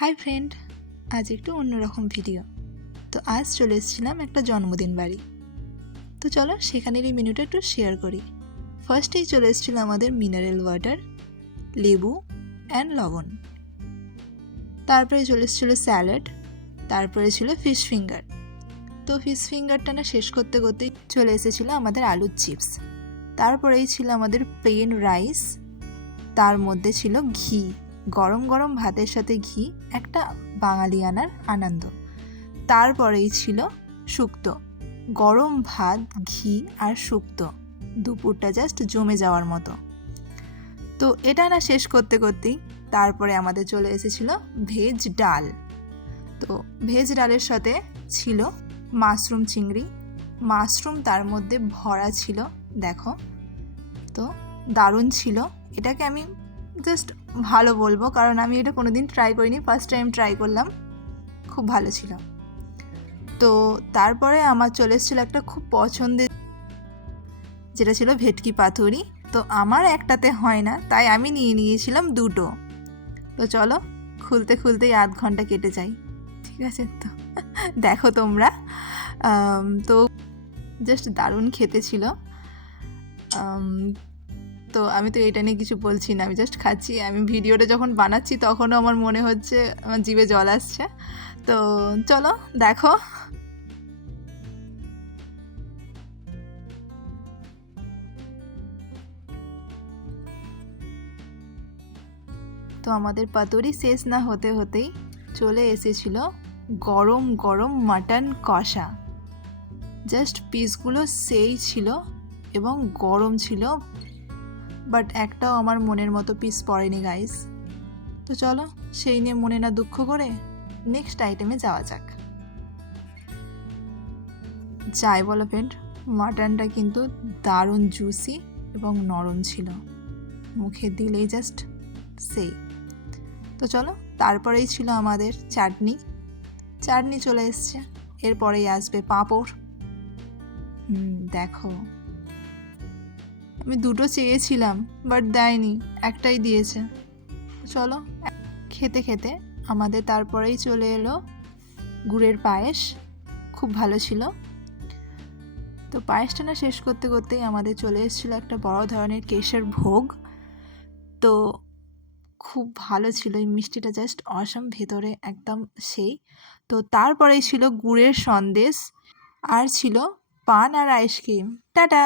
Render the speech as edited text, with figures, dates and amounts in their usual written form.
Hi friend, আজ একটু অন্যরকম ভিডিও। তো আজ চলে এসেছিলাম একটা জন্মদিন বাড়ি। তো চলো সেখানেরই মেনুটা একটু শেয়ার করি। ফার্স্টেই চলে এসেছিল আমাদের মিনারেল ওয়াটার, লেবু অ্যান্ড লবণ। তারপরে চলে এসেছিলো স্যালাড, তারপরে ছিল ফিশ ফিঙ্গার। তো ফিশ ফিঙ্গারটা না শেষ করতে করতেই চলে এসেছিলো আমাদের আলুর চিপস। তারপরেই ছিল আমাদের প্লেন রাইস, তার মধ্যে ছিল ঘি। গরম গরম ভাতের সাথে ঘি একটা বাঙালিয়ানার আনন্দ। তারপরেই ছিল শুক্তো, গরম ভাত, ঘি আর শুক্তো, দুপুরটা জাস্ট জমে যাওয়ার মতো। তো এটা না শেষ করতে করতেই তারপরে আমাদের চলে এসেছিল ভেজ ডাল। তো ভেজ ডালের সাথে ছিল মাশরুম চিংড়ি, মাশরুম তার মধ্যে ভরা ছিল, দেখো। তো দারুণ ছিল। এটাকে আমি জাস্ট ভালো বলবো, কারণ আমি এটা কোনো দিন ট্রাই করিনি, ফার্স্ট টাইম ট্রাই করলাম, খুব ভালো ছিল। তো তারপরে আমার চলে এসেছিলো একটা খুব পছন্দের, যেটা ছিল ভেটকি পাতুরি। তো আমার একটাতে হয় না, তাই আমি নিয়ে নিয়েছিলাম দুটো। তো চলো খুলতে খুলতেই আধ ঘন্টা কেটে যায়, ঠিক আছে? তো দেখো তোমরা, তো জাস্ট দারুণ খেতে ছিল। তো আমি তো এটা নিয়ে কিছু বলছি না, আমি জাস্ট খাচ্ছি। আমি ভিডিওটা যখন বানাচ্ছি তখনও আমার মনে হচ্ছে আমার জিভে জল আসছে। তো চলো দেখো। তো আমাদের পাতুরি শেষ না হতে হতেই চলে এসেছিল গরম গরম মাটন কষা। জাস্ট পিসগুলো সেই ছিল এবং গরম ছিল, বাট একটাও আমার মনের মতো পিস পড়েনি গাইস। তো চলো সেই নিয়ে মনে না দুঃখ করে নেক্সট আইটেমে যাওয়া যাক। যাই বলো ফ্রেন্ড, মাটনটা কিন্তু দারুণ জুসি এবং নরম ছিল, মুখে দিলেই জাস্ট সেই। তো চলো তারপরেই ছিল আমাদের চাটনি চলে এসছে, এরপরেই আসবে পাঁপড়। দেখো, আমি দুটো চেয়েছিলাম বাট দেয়নি, একটাই দিয়েছে। চলো খেতে খেতে আমাদের তারপরেই চলে এলো গুড়ের পায়েস, খুব ভালো ছিল। তো পায়েসটা না শেষ করতে করতেই আমাদের চলে এসেছিলো একটা বড় ধরনের কেশের ভোগ। তো খুব ভালো ছিল, এই মিষ্টিটা জাস্ট অসাম, ভেতরে একদম সেই। তো তারপরেই ছিল গুড়ের সন্দেশ, আর ছিল পান আর আইসক্রিম। টাটা।